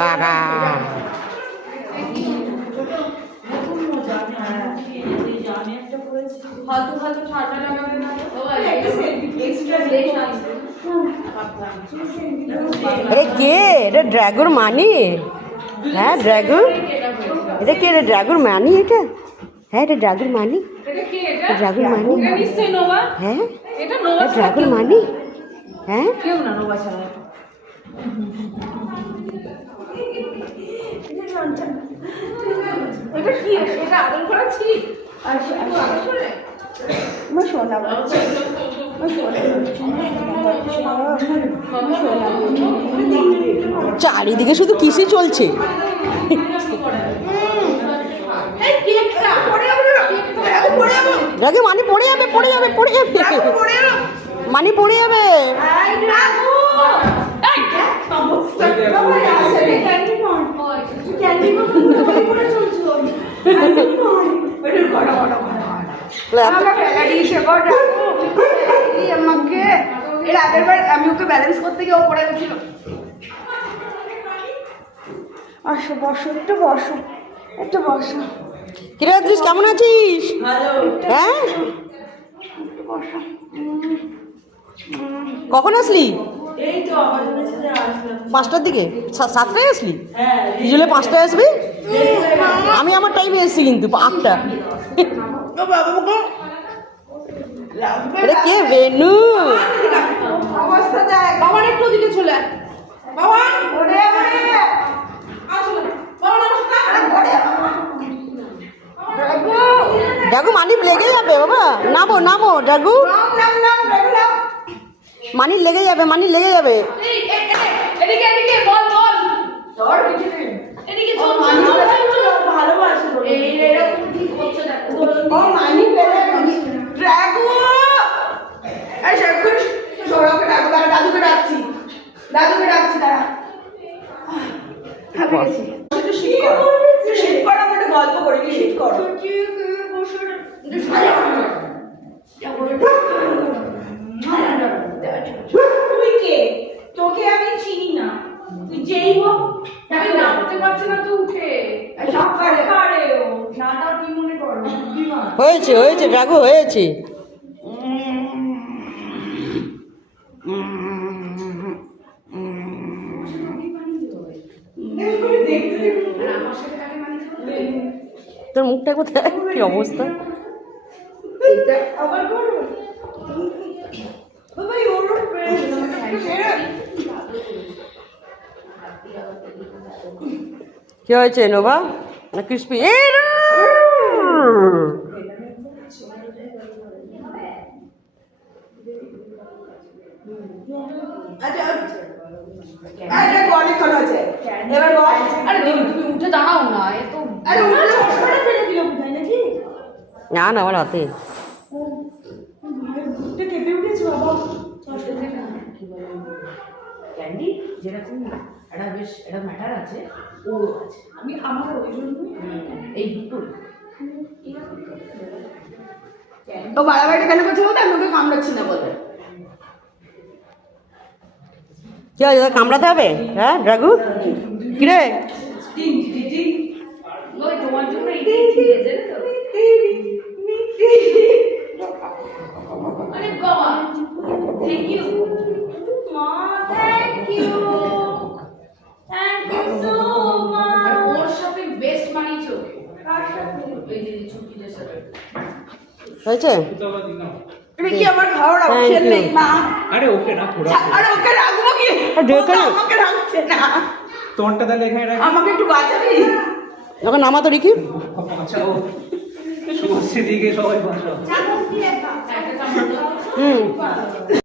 বাবা আরে কে এটা ড্রাগন মানি? হ্যাঁ ড্রাগন, এটা কে? এটা ড্রাগন মানি? এটা হ্যাঁ এটা ড্রাগন মানি, ড্রাগন মানি হ্যাঁ, ড্রাগন মানি হ্যাঁ। চারিদিকে শুধু কিসে চলছে। দেখে মানি পড়ে যাবে, পড়ে যাবে, পড়ে যাবে, মানি পড়ে যাবে। আমি ওকে ব্যালেন্স করতে গিয়ে ও পড়ে গেছিল। আসো বসো, একটু বসো, একটু বসো। কিরে আছিস, কেমন আছিস? হ্যাঁ কখন আসলি? 5টার দিকে, 7টায় আসলি? বিজলে 5টায় আসবি? আমি আমার টাইমে এসেছি কিন্তু 8টা। কে বেনু? অবস্থা দেখ বাবা, একটু দিকে চলে বাবা। ডাগু মানি লেগে যাবে বাবা, নামো নামো ডাগু, মানি লেগে যাবে, মানি লেগে যাবে। দাদুকে ডাকছি তারা গল্প করি, শীত করো। তুই কে? তোকে আমি চিনি না, তুই যেই হোক। আমি নামতে পারছি না তো উঠে, নাটাও কি মনে করো? হয়েছে হয়েছে ডাগু হয়েছে। তোর মুখটা কোথায়, কি অবস্থা? কি হয়েছে নোভা? ক্রিসপি উঠে দাঁড়াও না, না না আমার হাতে। ক্যান্ডি যেরকম একটা বেশ একটা ম্যাটার আছে, ও আছে। আমি আমার ওই জন্যই এই দুটো ও বাড়াবাড়িটা কেন করছে বলতে, আমি ওকে কামড়াচ্ছি না বলে। কি হয় কামড়াতে হবে? হ্যাঁ ড্রাগু কিরে? তোমার জন্য এইটাই ঠিক আছে তো। আরে বাবা, থ্যাংক ইউ মা, থ্যাংক ইউ সো মাচ। ওর সাথে বেস্ট মানিয়েছো। কার সাথে? এই যে ছুটিদের সাথে। হয়েছে? এটা কি আমার খাওয়ার অপশন নেই মা? আরে ওকে না থোড়া, আরে ওকে রাখবো কি? আমাকে রাখছে না। তোরটা তাহলে এখানে রাখ, আমাকে একটু বাঁচাবি। এখন নামা তো রিকি, বাঁচাও শুভশ্রী দিকে সবাই বাঁচাও। হুম